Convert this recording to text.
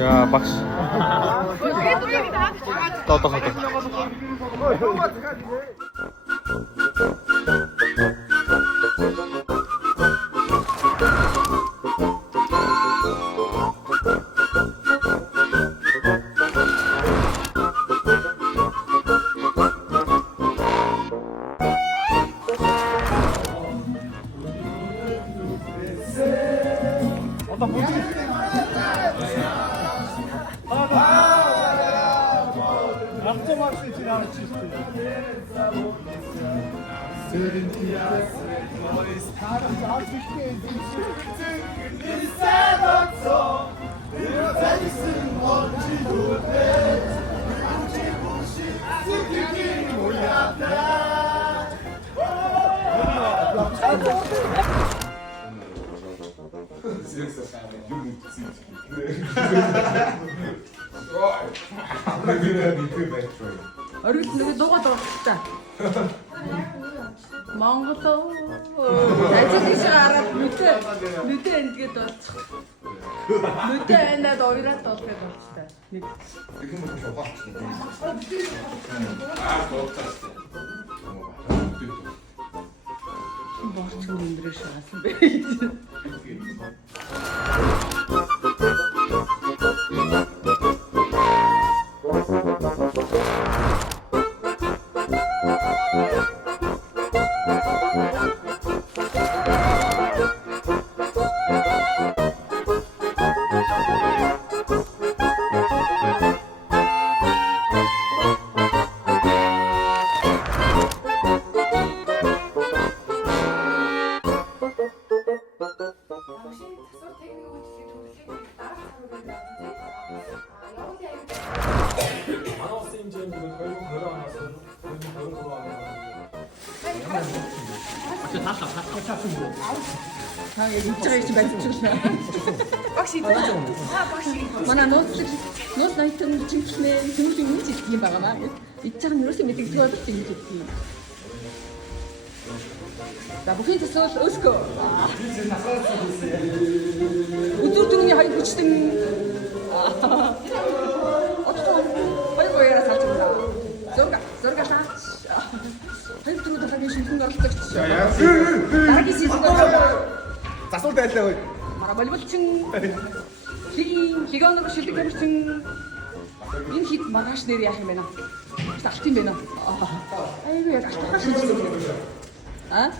야, 박스. 떠. Оройд нэг дуугаад байгаа. Монгол ажил шиг хараад нүдээ энгээд болчих. Нүдээ энээд ойроод болчиход болчихтой. Нэг борчгүй өндрөш шаасан бэ. Манай нууц найтан чиглэнэ тэмүүлэн юм чиг юм байгаа маа. Идж байгаа нь юусэн мэддэг бол тийм хэлдэг. За бүхэн төсөөл өсгөө. Өдөр түрүүний хай хүчтэн. Отто хоёроо салж байна. Зурга таач. Хоёр түрүү дахин шинхэн оролцогч. Дараагийн сизон Засвар байлаа хөөе. Мара болболчин. Хигонор шилдэг амирчин. Энэ хит маргааш нэр яах юм бэ наа? Алт юм бэ наа? Айгүй яг алт хаш хийж байна. А?